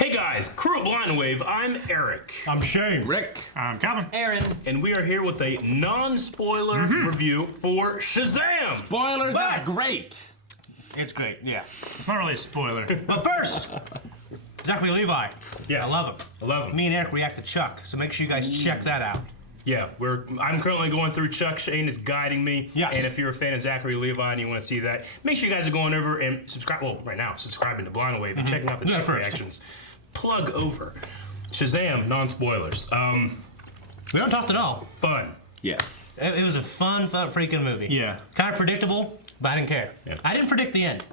Hey guys, Kuro Blind Wave, I'm Eric. I'm Shane. Rick. I'm Calvin. Aaron. And we are here with a non-spoiler review for Shazam! Spoilers, that's great. It's great, yeah. It's not really a spoiler. But first, Zachary Levi. Yeah. I love him. I love him. Me and Eric react to Chuck, so make sure you guys check that out. Yeah, I'm currently going through Chuck. Shane is guiding me. Yes. And if you're a fan of Zachary Levi and you want to see that, make sure you guys are going over and subscribe. Well, right now, subscribing to Blind Wave and checking out the Chuck reactions. Plug over. Shazam, non-spoilers. We don't talk at all. Fun. Yes. It was a fun freaking movie. Yeah. Kind of predictable, but I didn't care. Yeah. I didn't predict the end.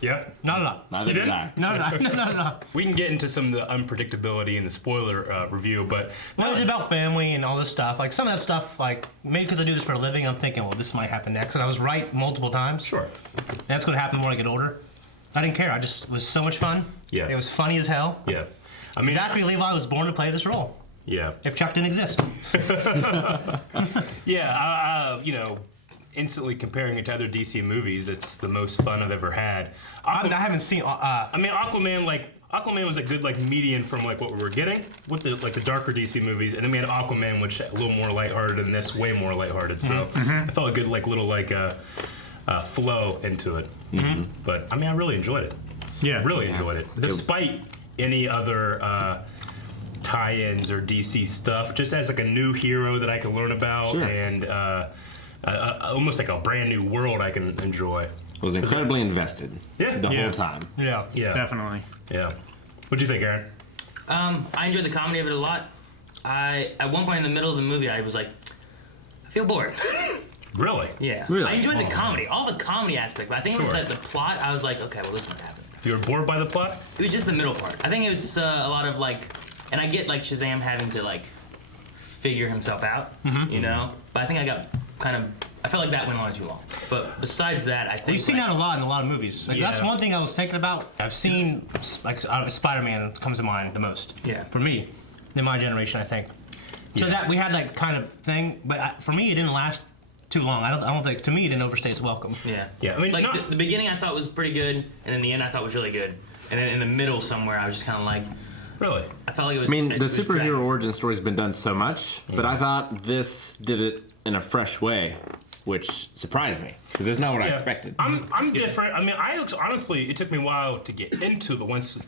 Yep. Not at all. Neither You did didn't? I. No. We can get into some of the unpredictability in the spoiler review, but Well, it was about family and all this stuff. Like, some of that stuff, like, maybe because I do this for a living, I'm thinking, well, this might happen next. And I was right multiple times. sure. That's going to happen when I get older. I didn't care. It was so much fun. Yeah. It was funny as hell. Yeah. I mean, Zachary Levi was born to play this role. yeah. If Chuck didn't exist. Yeah, instantly comparing it to other DC movies, it's the most fun I've ever had. I haven't seen. I mean, Aquaman was a good median from what we were getting with the darker DC movies, and then we had Aquaman, which a little more lighthearted, and this way more lighthearted. So I felt a good little flow into it. But I mean, I really enjoyed it. Yeah. Really enjoyed it, despite any other tie-ins or DC stuff. Just as a new hero that I can learn about, Sure. and almost like a brand new world I can enjoy. I was incredibly invested. Yeah. The Yeah. whole time. Yeah. Yeah, Definitely. yeah. What'd you think, Aaron? I enjoyed the comedy of it a lot. At one point in the middle of the movie, I was like, I feel bored. Really? Yeah. Really? I enjoyed the comedy, all the comedy aspect, but I think it was Sure. that the plot, I was like, okay, well, this is not happening. You were bored by the plot? It was just the middle part. I think it's a lot of and I get Shazam having to figure himself out, you know? But I think I felt like that went on too long. But besides that, I think We've seen that a lot in a lot of movies. That's Yeah. one thing I was thinking about. I've seen Spider-Man comes to mind the most. Yeah. For me, in my generation, I think. So that we had kind of thing, but for me, it didn't last too long. I don't think. To me, it didn't overstay its welcome. Yeah. Yeah, I mean, the beginning I thought was pretty good, and then the end I thought was really good. And then in the middle somewhere, I was just kind of Really? I felt like it was. I mean, it the was superhero dragging. origin story's been done so much, but I thought this did it in a fresh way, which surprised me because it's not what I Yeah. expected. I'm different. I mean, honestly, it took me a while to get into the once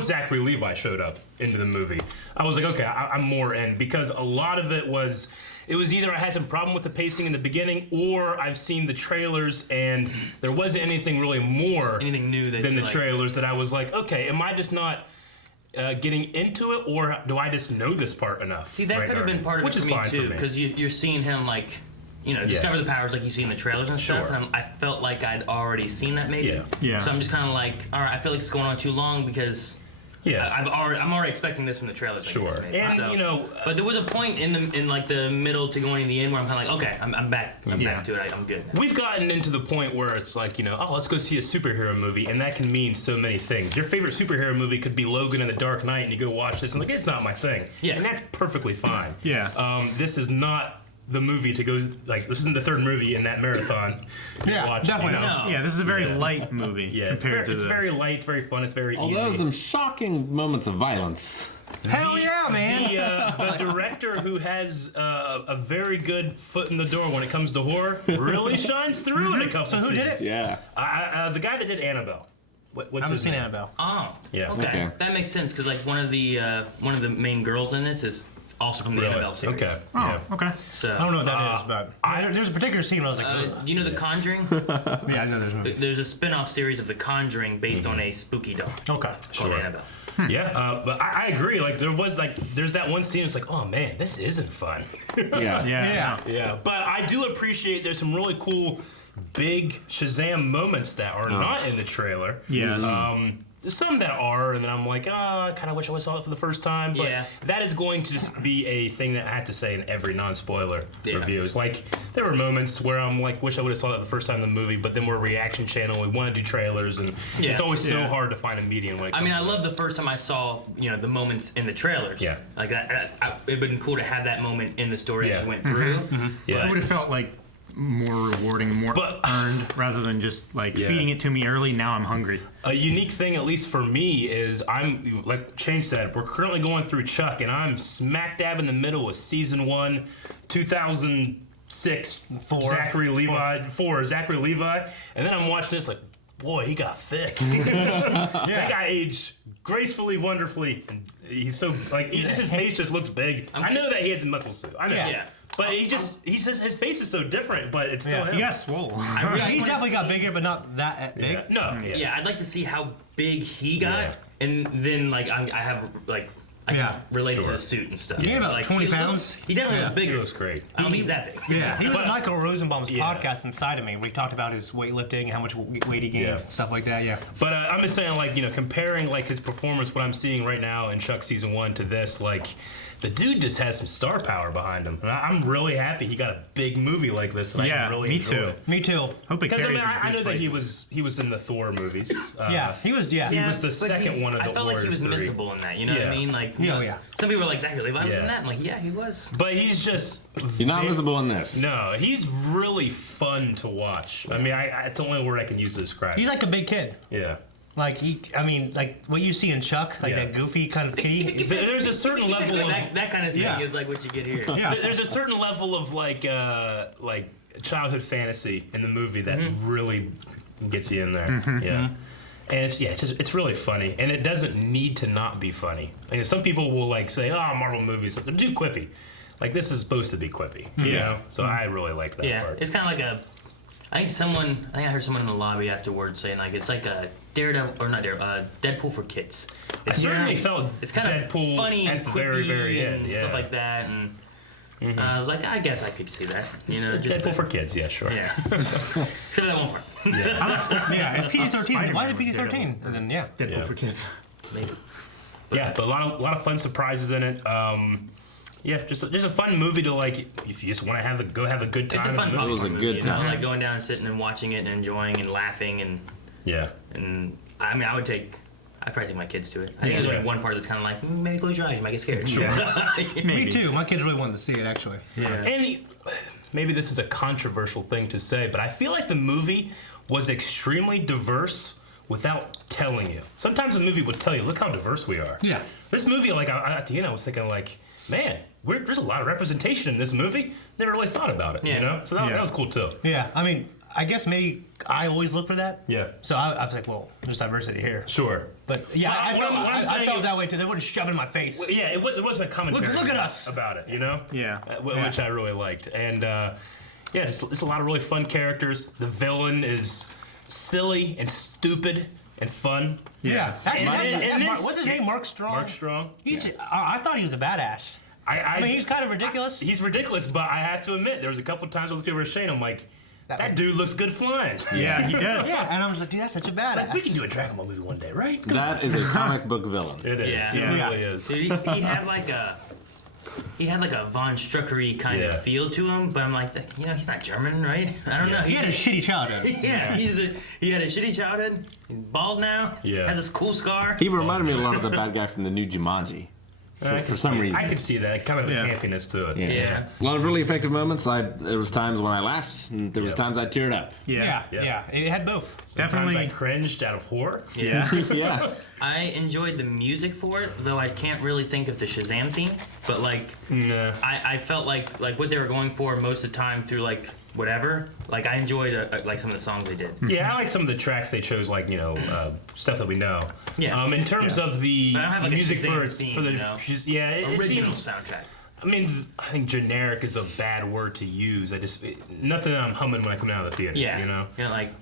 Zachary Levi showed up into the movie. I was like, okay, I'm more in, because a lot of it was either I had some problem with the pacing in the beginning, or I've seen the trailers and there wasn't anything really more Anything new that than you the trailers that I was like, okay, am I just not getting into it, or do I just know this part enough? See, that right could have now? been part of Which it is for me fine too, for me. because you're seeing him discover the powers like you see in the trailers and stuff. Sure. And I felt like I'd already seen that maybe. Yeah. Yeah. So I'm just kind of all right, I feel like it's going on too long because Yeah. I'm already expecting this from the trailers. I guess, Sure. maybe. And, So- but there was a point in the middle to going to the end where I'm kind of okay, I'm back. I'm back to it. I'm good. We've gotten into the point where it's oh, let's go see a superhero movie, and that can mean so many things. Your favorite superhero movie could be Logan in the Dark Knight, and you go watch this, and it's not my thing. Yeah. And that's perfectly fine. Yeah. This is not the movie to go, this isn't the third movie in that marathon. Yeah, watch, definitely you know? No. Yeah, this is a very Yeah. light movie Yeah, compared to it's this. very light, it's very fun, it's very Although easy. some shocking moments of violence. Hell yeah, man! The director, who has a very good foot in the door when it comes to horror, really shines through in a couple So who did scenes. it? Yeah. The guy that did Annabelle. What's I haven't his seen name? Annabelle. Oh. Yeah. Okay. That makes sense because one of the main girls in this is also from the Really? Annabelle series. Okay. Oh, Yeah. okay. So I don't know what that is, but there's a particular scene where I was like, you know The Conjuring? yeah, I know there's a movie. There's a spin-off series of The Conjuring based on a spooky doll Okay. called Annabelle. Yeah, but I agree. There's that one scene. It's oh man, this isn't fun. Yeah. Yeah. Yeah, but I do appreciate there's some really cool, big Shazam moments that are not in the trailer. Yes. There's some that are, and then I'm like, I kind of wish I saw it for the first time. But Yeah. that is going to just be a thing that I have to say in every non-spoiler review. It's there were moments where I'm wish I would have saw that the first time in the movie, but then we're a reaction channel. We want to do trailers, and it's always so hard to find a median. When it comes I to love the first time I saw the moments in the trailers. Yeah. Like that. It'd been cool to have that moment in the story as you went through. Yeah. It would have felt more rewarding, more earned, rather than just like feeding it to me early. Now I'm hungry. A unique thing, at least for me, is I'm, like Shane said, we're currently going through Chuck, and I'm smack dab in the middle of season 1, 2006, Zachary Levi, and then I'm watching this like, boy, he got thick. That guy aged gracefully, wonderfully, and he's so, like, his face just looks big. I know that he has a muscle suit. I know. Yeah. But his face is so different, but it's still him. He got swole. He definitely got bigger, but not that big. Yeah. No. Yeah, I'd like to see how big he got, and then like I have like I can relate to the suit and stuff. He gained about like, 20 pounds. He definitely looks He bigger. looks great. I don't think he's that big. Yeah, he was But- on Michael Rosenbaum's podcast Inside of Me, where he talked about his weightlifting, how much weight he gained, stuff like that. Yeah. But I'm just saying, like, comparing like his performance, what I'm seeing right now in Chuck season 1 to this, like, the dude just has some star power behind him, and I'm really happy he got a big movie like this. And I can really me enjoy too. it. Me too. Hope it Because carries. I know that he was in the Thor movies. He was. Yeah. He was the but second one of the I felt like he was Warriors 3. missable in that. You know what I mean? Like, some people were like, Zachary Levi was in that. I'm like, yeah, he was. But he's just You're not visible in this. No, he's really fun to watch. I mean, it's the only word I can use to describe. He's like a big kid. Yeah. Like like what you see in Chuck, like that goofy kind of kitty. There's a certain level of that kind of thing is like what you get here. There's a certain level of like childhood fantasy in the movie that really gets you in there. Yeah. And it's really funny, and it doesn't need to not be funny. I mean, some people will like say, "Oh, Marvel movies, they're too quippy." Like, this is supposed to be quippy, you know. So I really like that part. It's kind of like I think I heard someone in the lobby afterwards saying like it's like a Deadpool for kids. I certainly felt it's kind Deadpool of funny at and the quippy very end, and stuff like that, and I was like, I guess I could see that. You know, just Deadpool for kids, yeah, sure. Yeah. Except for that one part. It's PG-13. Why is it PG-13? And then Deadpool for kids. Maybe. Yeah, but a lot of fun surprises in it. Just a fun movie to, like, if you just want to go have a good time. It's a fun It was a popcorn good movie, time. You know? Like going down and sitting and watching it and enjoying and laughing and I mean I'd probably take my kids to it. I think there's only one part that's kind of like, maybe close your eyes, you might get scared. Sure. Me too. My kids really wanted to see it, actually. Yeah. And maybe this is a controversial thing to say, but I feel like the movie was extremely diverse without telling you. Sometimes a movie would tell you, look how diverse we are. Yeah. This movie, like, at the end, I was thinking, like, man, there's a lot of representation in this movie. Never really thought about it, you know? So that was cool, too. Yeah, I mean, I guess maybe I always look for that. Yeah. So I was like, well, there's diversity here. Sure. But yeah, I saying felt that way too. They wouldn't shove it in my face. Well, yeah, it wasn't a commentary. Look at us about it, you know? Yeah. Which I really liked. And it's a lot of really fun characters. The villain is silly and stupid and fun. Yeah. Actually, And what's his name? Mark Strong. Mark Strong. I thought he was a badass. I mean, he's kind of ridiculous. He's ridiculous, but I have to admit, there was a couple times I looked over at Shane. I'm like, that dude looks good flying. Yeah, he does. Yeah, and I was like, dude, that's such a badass. Like, we can do a Dragon Ball movie one day, right? That is a comic book villain. It is. Yeah. It really is. Dude, he had like a Von Struckery kind of feel to him, but I'm like, he's not German, right? I don't know. He had a shitty childhood. Yeah, he had a shitty childhood. He's bald now. Yeah. Has this cool scar. He reminded me a lot of the bad guy from the new Jumanji. For some reason. I could see that. Kind of a campiness to it. Yeah. A lot of really effective moments. There was times when I laughed, and there was times I teared up. Yeah. It had both. Sometimes Definitely. I cringed out of horror. Yeah. Yeah. I enjoyed the music for it, though I can't really think of the Shazam theme. But like, I felt like what they were going for most of the time through like whatever. Like I enjoyed like some of the songs they did. Yeah, I like some of the tracks they chose, like stuff that we know. Yeah. In terms of the But I don't have, like, a music Shazam theme, for the you know? it Original seems. soundtrack. I mean, I think generic is a bad word to use. Nothing that I'm humming when I come out of the theater. Yeah. You know. You're like.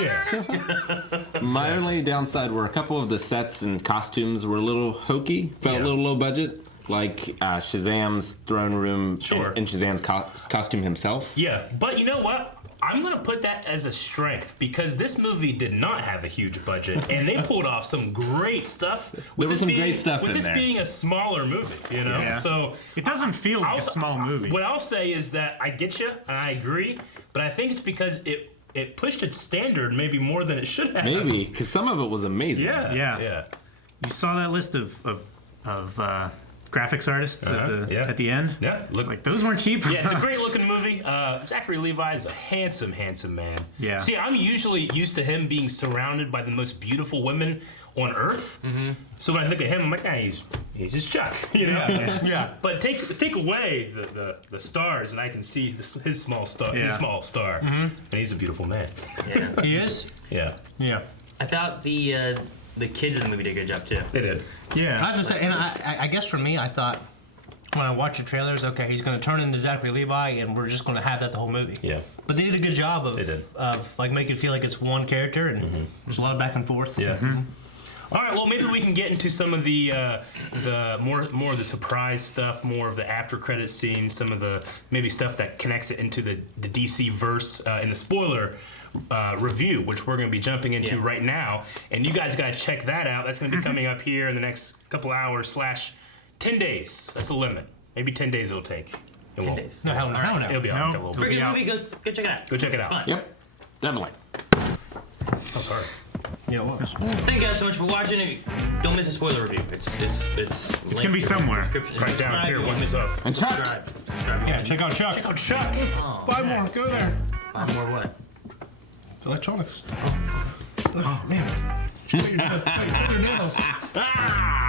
Yeah. My only downside were a couple of the sets and costumes were a little hokey, felt a little low budget. Like Shazam's throne room and Shazam's costume himself. Yeah, but you know what? I'm going to put that as a strength because this movie did not have a huge budget, and they pulled off some great stuff. There was some great stuff in there. With this being a smaller movie, you know? Yeah. So It doesn't feel like a small movie. What I'll say is that I get you, and I agree, but I think it's because it pushed its standard maybe more than it should have. Maybe, because some of it was amazing. Yeah. Yeah. You saw that list of graphics artists at the end. Yeah, look Like those weren't cheap. Yeah, it's a great looking movie. Zachary Levi is a handsome, handsome man. Yeah. See, I'm usually used to him being surrounded by the most beautiful women on Earth. Mm-hmm. So when I think of him, I'm like, he's just Chuck, you know? Yeah. But take away the stars, and I can see his small star. Yeah. His small star, and he's a beautiful man. Yeah. He is? Yeah, Yeah. I thought the kids in the movie did a good job too. they did. Yeah. I have to say, and I guess for me, I thought when I watched the trailers, okay, he's going to turn into Zachary Levi, and we're just going to have that the whole movie. Yeah. But they did a good job They did. of like making it feel like it's one character, and there's a lot of back and forth. Yeah. All right. Well, maybe we can get into some of the more of the surprise stuff, more of the after credit scenes, some of the maybe stuff that connects it into the DC verse in the spoiler review, which we're going to be jumping into right now. And you guys got to check that out. That's going to be coming up here in the next couple hours / 10 days. That's the limit. Maybe 10 days it'll take. It 10 won't. days. No, hell no. Hell no. It'll be out in a couple of Pretty weeks. good movie. Go check it out. Go check it It's out. fun. Yep, definitely. Oh, sorry. Yeah, it was. Thank you guys so much for watching. If you don't miss a spoiler review. It's gonna be somewhere. Right down here. Watch this up. And Chuck. Subscribe. Yeah, check out Chuck. Check out Chuck. Buy more. Go there. More what? Electronics. Oh, man. Put your nails. Ah!